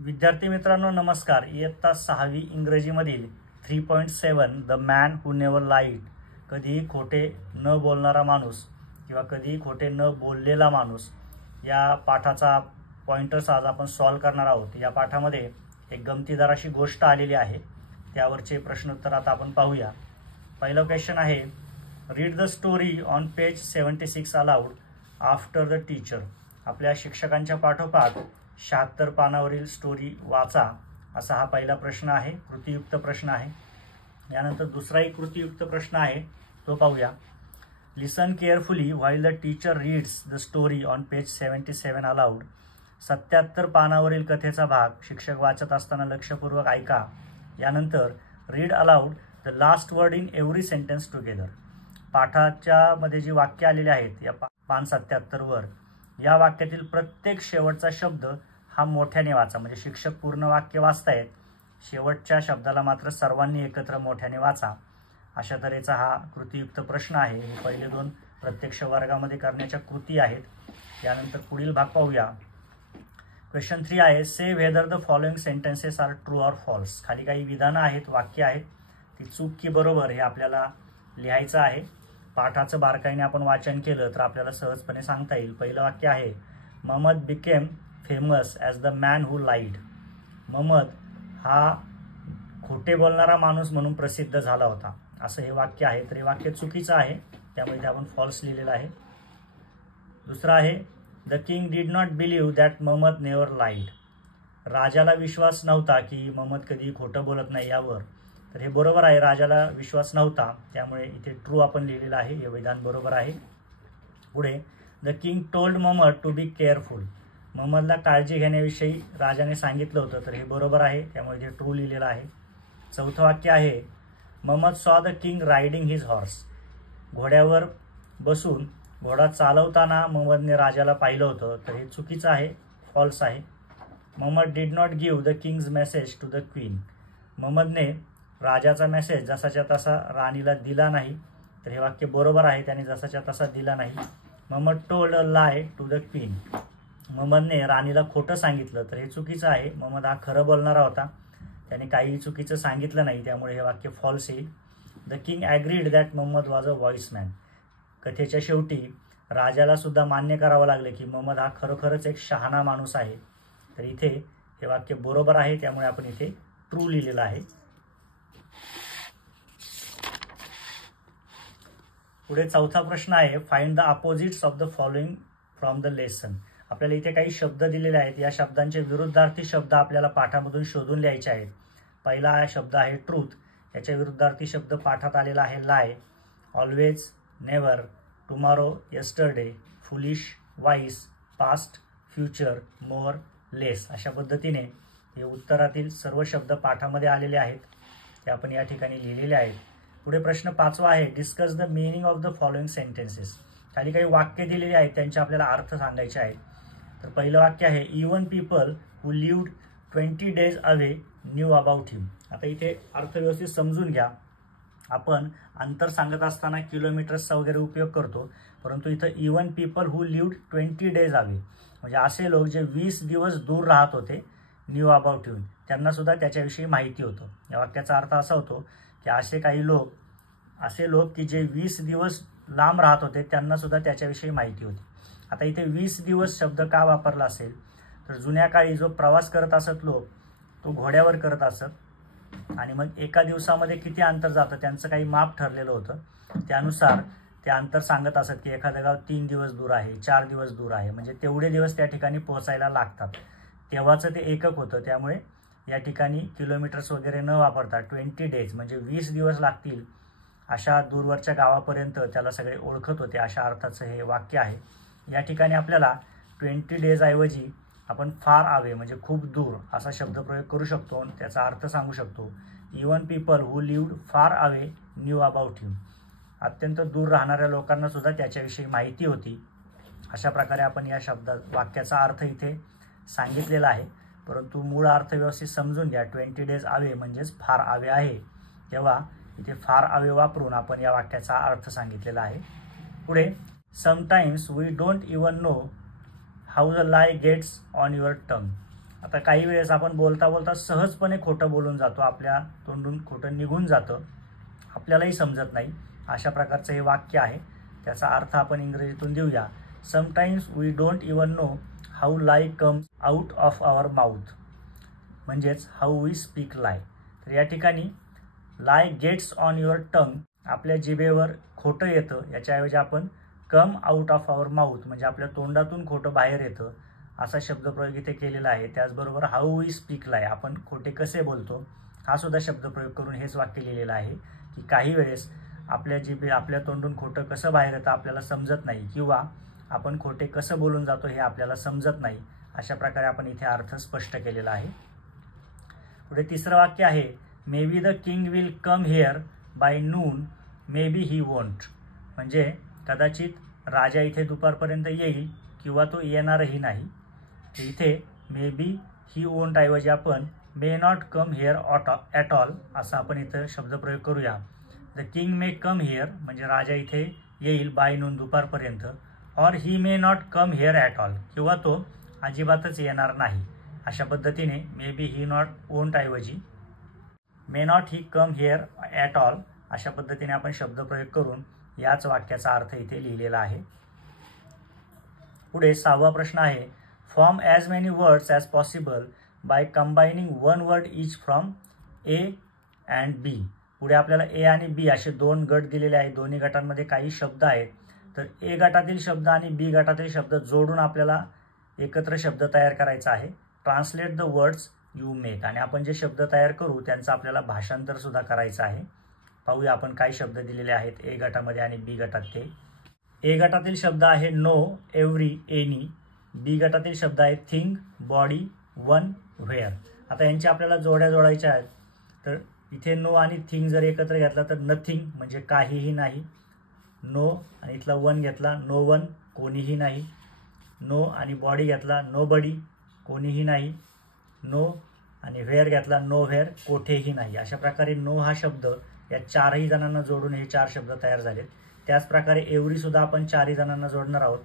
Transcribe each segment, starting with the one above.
विद्यार्थी मित्रांनो नमस्कार. इयत्ता 6वी इंग्रजीमधील 3.7 the man who never lied, कधीही खोटे न बोलणारा माणूस किंवा कधीही खोटे न बोललेला माणूस या पाठाचा पॉइंटर्स आज आपण सॉल्व्ह करणार आहोत. या पाठामध्ये एक गमतीदार अशी गोष्ट आलेली आहे, त्यावरचे प्रश्नोत्तर आता आपण पाहूया. पहिला क्वेश्चन आहे, read the story on page 76 allowed after the teacher. आपल्या शिक्षकांच्या पाठोपाठ 76 पानावरील स्टोरी वाचा, असा हा पहिला प्रश्न आहे. कृतीयुक्त प्रश्न आहे. यानंतर दुसराही कृतीयुक्त प्रश्न आहे, तो पाहूया. Listen carefully while the teacher reads the story on page 77 aloud. 77 पानावरील कथेचा भाग शिक्षक वाचत असताना लक्षपूर्वक ऐका. यानंतर read aloud the last word in every sentence together. पाठाच्या मध्ये जी वाक्य आलेली आहेत या पान 77 वर, या वाक्यातील प्रत्येक शेवटचा शब्द हा मोठ्याने वाचा. म्हणजे शिक्षक पूर्ण वाक्य वाचतायत, शेवटच्या शब्दाला मात्र सर्वांनी एकत्र मोठ्याने वाचा. अशा तऱ्हेचा हा कृतीयुक्त प्रश्न आहे. हे पहिले दोन प्रत्यक्ष वर्गामध्ये करण्याच्या कृती आहेत. यानंतर पुढील भाग पाहूया. क्वेश्चन 3 आहे, say whether the following sentences are true or false. खाली काही विधानं आहेत, वाक्य आहेत, ती चूक की बरोबर हे आपल्याला लिहायचं आहे. पाठाचं बारकाईने आपण वाचन केलं तर आपल्याला सहजपणे सांगता येईल. पहिलं वाक्य आहे, Mohammed became famous as the man who lied. Mohammed हा खोटे बोलणारा माणूस म्हणून प्रसिद्ध झाला होता, असं हे वाक्य आहे. तर हे वाक्य चुकीचं आहे, त्यामुळे ते आपण फॉल्स लिहिलेलं आहे. दुसरं आहे, the king did not believe that Mohammed never lied. राजाला विश्वास नव्हता की मोहम्मद कधी खोटं बोलत नाही यावर. तर हे बरोबर आहे, राजाला विश्वास नव्हता, त्यामुळे इथे ट्रू आपण लिहिलेलं आहे. हे विधान बरोबर आहे. पुढे, the king told Mohammed to be careful. मोहम्मदला काळजी घेण्याविषयी राजाने सांगितलं होतं, तर हे बरोबर आहे, त्यामुळे हे ट्रू लिहिलेलं आहे. चौथं वाक्य आहे, मोहम्मद सॉ the king riding his horse. घोड्यावर बसून घोडा चालवताना मोहम्मदने राजाला पाहिलं होतं, तर हे चुकीचं आहे, फॉल्स आहे. Mohammed did not give the king's message to the queen. मोहम्मदने राजाचा मेसेज जसाच्या तसा राणीला दिला नाही, तर हे वाक्य बरोबर आहे, त्याने जसाच्या तसा दिला नाही. Mohammed told a lie to the queen. मोहम्मदने राणीला खोटं सांगितलं, तर हे चुकीचं आहे. मोहम्मद हा खरं बोलणारा होता, त्याने काही चुकीचं सांगितलं नाही, त्यामुळे हे वाक्य फॉल्स येईल. The king agreed that Mohammed was a wise man. कथेच्या शेवटी राजाला सुद्धा मान्य करावं लागलं की मोहम्मद हा खरोखरच एक शहाणा माणूस आहे, तर इथे हे वाक्य बरोबर आहे, त्यामुळे आपण इथे ट्रू लिहिलेलं आहे. पुढे चौथा प्रश्न आहे, find the opposites of the following from the lesson. आपल्याला इथे काही शब्द दिलेले आहेत, या शब्दांचे विरुद्धार्थी शब्द आपल्याला पाठामधून शोधून लिहायचे आहेत. पहिला शब्द आहे ट्रूथ, याच्या विरुद्धार्थी शब्द पाठात आलेला आहे lie, always, never, tomorrow, yesterday, foolish, wise, past, future, more, less. अशा पद्धतीने हे उत्तरातील सर्व शब्द पाठामध्ये आलेले आहेत, ते आपण या ठिकाणी लिहिलेले आहेत. पुढे प्रश्न 5वा आहे, discuss the meaning of the following sentences. खाली काही वाक्य दिलेली आहेत, त्यांचे आपल्याला अर्थ सांगायचे आहेत. तर पहिलं वाक्य आहे, even people who lived 20 days away knew about him. आता इथे अर्थ व्यवस्थित समजून घ्या. आपण अंतर सांगत असताना किलोमीटर्सचा वगैरे उपयोग करतो, परंतु इथं even people who lived 20 days away, म्हणजे असे लोक जे 20 दिवस दूर राहत होते, न्यू अबाउट हिम, त्यांना सुद्धा त्याच्याविषयी माहिती होतं. या वाक्याचा अर्थ असा होतो की असे लोक की जे 20 दिवस लांब राहत होते, त्यांना सुद्धा त्याच्याविषयी माहिती होती. आता इथे 20 दिवस शब्द का वापरला असेल, तर जुन्या काळी जो प्रवास करत असत लोक, तो घोड्यावर करत असत, आणि मग एका दिवसामध्ये किती अंतर जातं त्यांचं काही माप ठरलेलं होतं. त्यानुसार ते अंतर सांगत असत की एखादं गाव 3 दिवस दूर आहे, 4 दिवस दूर आहे, म्हणजे तेवढे दिवस त्या ठिकाणी पोहोचायला लागतात. तेव्हाचं ते एकक होतं, त्यामुळे या ठिकाणी किलोमीटर्स वगैरे न वापरता 20 days म्हणजे 20 दिवस लागतील अशा दूरवरच्या गावापर्यंत त्याला सगळे ओळखत होते, अशा अर्थाचं हे वाक्य आहे. या ठिकाणी आपल्याला 20 days ऐवजी आपण फार अवे म्हणजे खूप दूर असा शब्दप्रयोग करू शकतो, त्याचा अर्थ सांगू शकतो. Even people who lived far away knew about him. अत्यंत दूर राहणाऱ्या लोकांना सुद्धा त्याच्याविषयी माहिती होती. अशा प्रकारे आपण या वाक्याचा अर्थ इथे सांगितलेला आहे, परंतु मूळ अर्थ व्यवस्थित समजून घ्या. 20 days अवे म्हणजेच फार अवे आहे, तेव्हा इथे फार अवे वापरून आपण या वाक्याचा अर्थ सांगितलेला आहे. पुढे, sometimes we don't even know how the lie gets on your tongue. आता काही वेळेस आपण बोलता बोलता सहजपणे खोटं बोलून जातो, आपल्या तोंडून खोटं निघून जातं, आपल्यालाही समजत नाही. अशा प्रकारचं हे वाक्य आहे. त्याचा अर्थ आपण इंग्रजीतून देऊया. Sometimes we don't even know how lie comes out of our mouth, म्हणजेच हाऊ वी स्पीक लाय. तर या ठिकाणी lie gets on your tongue, आपल्या जिभेवर खोटं येतं, याच्याऐवजी आपण come out of our mouth म्हणजे आपल्या तोंडातून खोटं बाहेर येतं असा शब्दप्रयोग इथे केलेला आहे. त्याचबरोबर हाऊ वी स्पीक लाय, आपण खोटे कसे बोलतो हा सुद्धा शब्दप्रयोग करून हेच वाक्य लिहिलेलं आहे की काही वेळेस आपल्या तोंडून खोटं कसं बाहेर येतं आपल्याला समजत नाही, किंवा आपण खोटे कसं बोलून जातो हे आपल्याला समजत नाही. अशा प्रकारे आपण इथे अर्थ स्पष्ट केलेला आहे. पुढे तिसरं वाक्य आहे, may be the king will come here by noon, may be he won't, म्हणजे कदाचित राजा इथे दुपारपर्यंत येईल किंवा तो येणारही नाही. इथे मे बी ही वोंट ऐवजी आपण may not come here at all असा आपण इथं शब्दप्रयोग करूया. The king may come here म्हणजे राजा इथे येईल बाय नून दुपारपर्यंत, or he may not come here at all, किंवा तो अजिबातच येणार नाही. अशा पद्धतीने may be he not won't ऐवजी may not he come here at all अशा पद्धतीने आपण शब्दप्रयोग करून याच वाक्याचा अर्थ इथे लिहिलेला आहे. पुढे 6वा प्रश्न आहे, form as many words as possible by combining one word each from A and B. पुढे आपल्याला ए आणि बी असे 2 गट दिलेले आहेत. दोन्ही गटांमध्ये काही शब्द आहेत. तर ए गटातील शब्द आणि बी गटातील शब्द जोडून आपल्याला एकत्र शब्द तयार करायचा आहे. Translate the words you make, आणि आपण जे शब्द तयार करू त्यांचं आपल्याला भाषांतर सुद्धा करायचं आहे. पाहूया आपण काय शब्द दिलेले आहेत ए गटामध्ये आणि बी गटात. ते ए गटातील शब्द आहे नो, एव्हरी, एनी. बी गटातील शब्द आहे थिंग, बॉडी, वन, व्हेअर. आता यांची आपल्याला जोड्या जोडायच्या आहेत. तर इथे नो आणि थिंग जर एकत्र घेतला तर नथिंग म्हणजे काहीही नाही. नो आणि इथला वन घेतला नो वन, कोणीही नाही. नो आणि बॉडी घेतला नो बडी, कोणीही नाही. नो आणि व्हेअर घेतला नो व्हेअर, कोठेही नाही. अशा प्रकारे नो हा शब्द या 4ही जणांना जोडून हे 4 शब्द तयार झालेत. त्याचप्रकारे एव्हरी सुद्धा आपण 4ही जणांना जोडणार आहोत.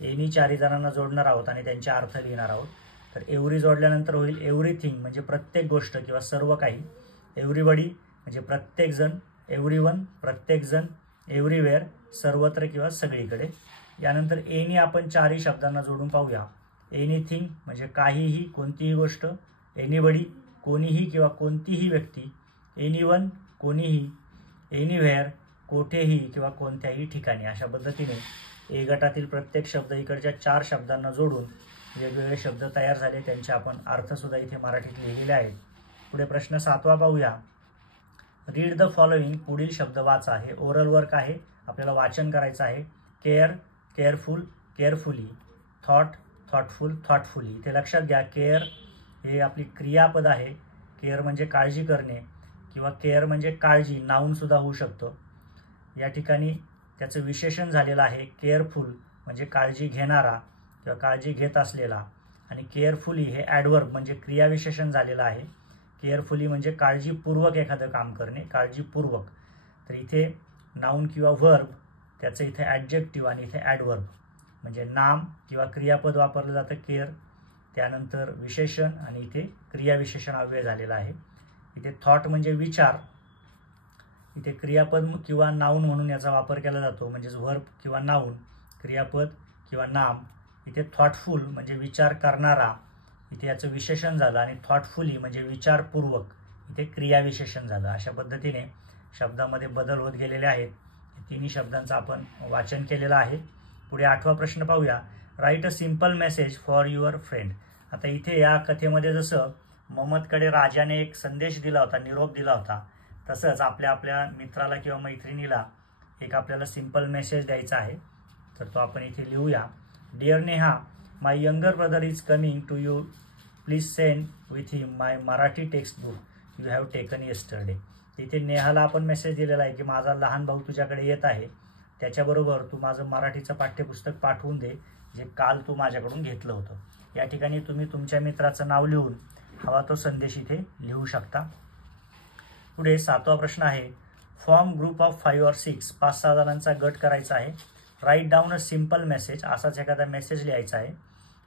एनी 4ही जणांना जोडणार आहोत आणि त्यांचे अर्थ लिहिणार आहोत. तर एव्हरी जोडल्यानंतर होईल एव्हरीथिंग म्हणजे प्रत्येक गोष्ट किंवा सर्व काही. एव्हरीबडी म्हणजे प्रत्येकजण. एव्हरीवन प्रत्येकजण. एव्हरीवेअर सर्वत्र किंवा सगळीकडे. यानंतर एनी आपण 4ही शब्दांना जोडून पाहूया. एनीथिंग म्हणजे काहीही, कोणतीही गोष्ट. एनीबडी कोणीही किंवा कोणतीही व्यक्ती. एनीवन कोणीही. एनीव्हेअर कोठेही किंवा कोणत्याही ठिकाणी. अशा पद्धतीने ए गटातील प्रत्येक शब्द इकडच्या 4 शब्दांना जोडून वेगवेगळे शब्द तयार झाले. त्यांचे आपण अर्थसुद्धा इथे मराठीत लिहिलेले आहेत. पुढे प्रश्न 7वा पाहूया. रीड द फॉलोइंग, पुढील शब्द वाचा. हे ओरल वर्क आहे, आपल्याला वाचन करायचं आहे. Care, careful, carefully. Thought, thoughtful, thoughtfully. इथे लक्षात घ्या केअर हे आपली क्रियापद आहे. केअर म्हणजे काळजी करणे किंवा केअर म्हणजे काळजी, नाऊन सुद्धा होऊ शकतं. या ठिकाणी त्याचं विशेषण झालेलं आहे. केअरफुल म्हणजे काळजी घेणारा किंवा काळजी घेत असलेला, आणि केअरफुली हे ॲडवर्ब म्हणजे क्रियाविशेषण झालेलं आहे. केअरफुली म्हणजे काळजीपूर्वक एखादं काम करणे, काळजीपूर्वक. तर इथे नाऊन किंवा व्हर्ब त्याचं इथे ॲडजेक्टिव्ह आणि इथे ॲडवर्ब म्हणजे नाम किंवा क्रियापद वापरलं जातं केअर, त्यानंतर विशेषण आणि इथे क्रियाविशेषण अव्यय झालेला आहे. इथे थॉट म्हणजे विचार, इथे क्रियापद किंवा नाऊन म्हणून याचा वापर केला जातो म्हणजेच व्हर्ब किंवा नाऊन, क्रियापद किंवा नाम. इथे थॉटफुल म्हणजे विचार करणारा, इथे याचं विशेषण झालं, आणि थॉटफुली म्हणजे विचारपूर्वक, इथे क्रियाविशेषण झालं. अशा पद्धतीने शब्दामध्ये बदल होत गेलेले आहेत. तिन्ही शब्दांचं आपण वाचन केलेलं आहे. पुढे 8वा प्रश्न पाहूया. Right a simple message for your friend. आता इथे या कथेमध्ये जसं मोहम्मदकडे राजाने एक संदेश दिला होता, निरोप दिला होता, तसंच आपल्या मित्राला किंवा मैत्रिणीला एक आपल्याला सिम्पल मेसेज द्यायचा आहे. तर तो आपण इथे लिहूया. Dear Neha, my younger brother is coming to you. Please send with him my Marathi textbook you have taken yesterday. इथे नेहाला आपण मेसेज दिलेला आहे की माझा लहान भाऊ तुझ्याकडे येत आहे, त्याच्याबरोबर तू माझं मराठीचं पाठ्यपुस्तक पाठवून दे जे काल तू माझ्याकडून घेतलं होतं. या ठिकाणी तुम्ही तुमच्या मित्राचं नाव लिहून हवा तो संदेश इथे लिहू शकता. पुढे 7वा प्रश्न आहे. फॉर्म ग्रुप ऑफ 5 or 6, 5-6 जणांचा गट करायचा आहे. Write down a simple message, असाच एखादा मेसेज लिहायचा आहे.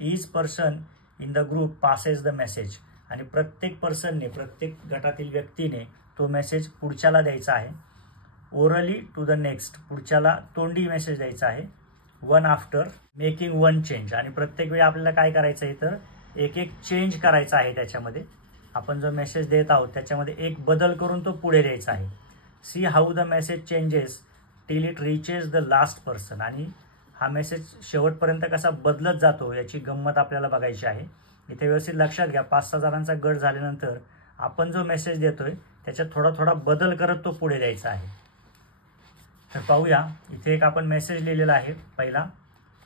Each person in the group passes the message, आणि प्रत्येक पर्सनने, प्रत्येक गटातील व्यक्तीने तो मेसेज पुढच्याला द्यायचा आहे. ओरली टू द नेक्स्ट, पुढच्याला तोंडी मेसेज द्यायचा आहे. One after making one change, आणि प्रत्येक वेळी आपल्याला काय करायचं आहे तर एक एक चेंज करायचा आहे. त्याच्यामध्ये आपण जो मेसेज देत आहोत त्याच्यामध्ये एक बदल करून तो पुढे द्यायचा आहे. See how the message changes till it reaches the last person, आणि हा मेसेज शेवटपर्यंत कसा बदलत जातो याची गंमत आपल्याला बघायची आहे. इथे व्यवस्थित लक्षात घ्या, 5-6 जणांचा गट झाल्यानंतर आपण जो मेसेज देतोय त्याच्यात थोडा थोडा बदल करत तो पुढे द्यायचा आहे. तर पाहूया, इथे एक आपण मेसेज लिहिलेला आहे. पहिला,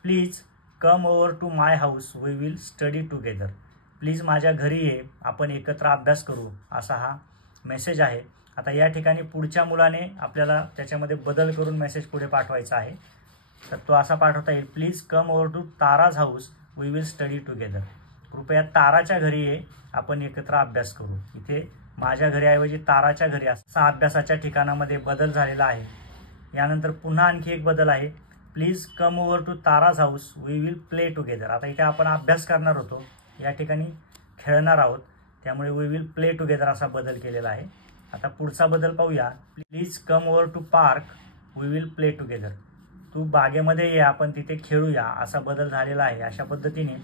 please come over to my house, we will study together. Please माझ्या घरी ये, आपण एकत्र अभ्यास करू, असा हा मेसेज आहे. आता या ठिकाणी पुढच्या मुलाने आपल्याला त्याच्यामध्ये बदल करून मेसेज पुढे पाठवायचा आहे. तर तो असा पाठवता येईल, please come over to Tara's house, we will study together. कृपया ताराच्या घरी ये, आपण एकत्र अभ्यास करू. इथे माझ्या घरी ऐवजी ताराच्या घरी असा अभ्यासाच्या ठिकाणामध्ये बदल झालेला आहे. यानंतर पुन्हा आणखी एक बदल आहे, please come over to Tara's house, we will play together. आता इथे आपण अभ्यास करणार होतो, या ठिकाणी खेळणार आहोत, त्यामुळे वी विल प्ले टुगेदर असा बदल केलेला आहे. आता पुढचा बदल पाहूया, please come over to park, we will play together. तू बागेमध्ये ये, आपण तिथे खेळूया, असा बदल झालेला आहे. अशा पद्धतीने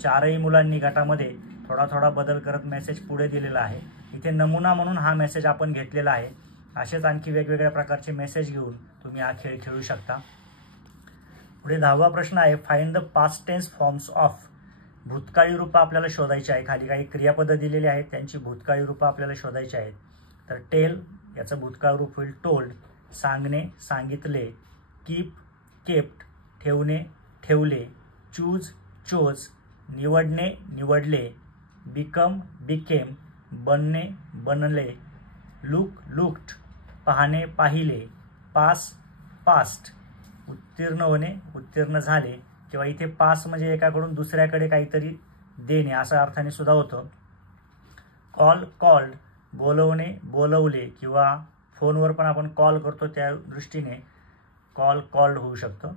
4ही मुलांनी गटामध्ये थोडा थोडा बदल करत मेसेज पुढे दिलेला आहे. इथे नमुना म्हणून हा मेसेज आपण घेतलेला आहे. असेच आणखी वेगवेगळ्या प्रकारचे मेसेज घेऊन तुम्ही हा खेळ खेळू शकता. पुढे 10वा प्रश्न आहे, find the past tense forms of. भूतकाळी रूपं आपल्याला शोधायची आहे. खाली काही क्रियापदं दिलेली आहेत, त्यांची भूतकाळी रूपं आपल्याला शोधायची आहेत. तर टेल याचं भूतकाळ रूप होईल टोल्ड, सांगणे सांगितले, कीप केप्ट, ठेवणे ठेवले, चूज चोज, निवडणे निवडले, बिकम बिकेम, बनणे बनले, लुक लुक्ड, पाहणे पाहिले, पास पास्ट, उत्तीर्ण होणे उत्तीर्ण झाले, किंवा इथे पास म्हणजे एकाकडून दुसऱ्याकडे काहीतरी देणे असा अर्थाने सुद्धा होतं. कॉल कॉल्ड, बोलवणे बोलवले, किंवा फोनवर पण आपण कॉल करतो त्या दृष्टीने कॉल कॉल्ड होऊ शकतं.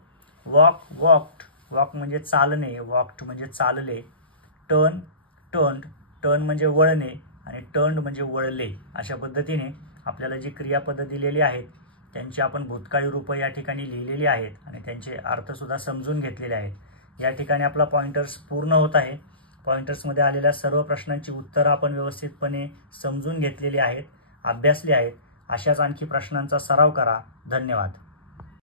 वॉक वॉक्ड, वॉक म्हणजे चालणे, वॉक्ड म्हणजे चालले. टर्न टर्न्ड, टर्न म्हणजे वळणे, आणि टर्न्ड म्हणजे वळले. अशा पद्धतीने आपल्याला जी क्रियापदं दिलेली आहेत त्यांची आपण भूतकाळी रूपं या ठिकाणी लिहिलेली आहेत आणि त्यांचे अर्थसुद्धा समजून घेतलेले आहेत. या ठिकाणी आपला पॉइंटर्स पूर्ण होत आहे. पॉइंटर्समध्ये आलेल्या सर्व प्रश्नांची उत्तरं आपण व्यवस्थितपणे समजून घेतलेली आहेत, अभ्यासली आहेत. अशाच आणखी प्रश्नांचा सराव करा. धन्यवाद.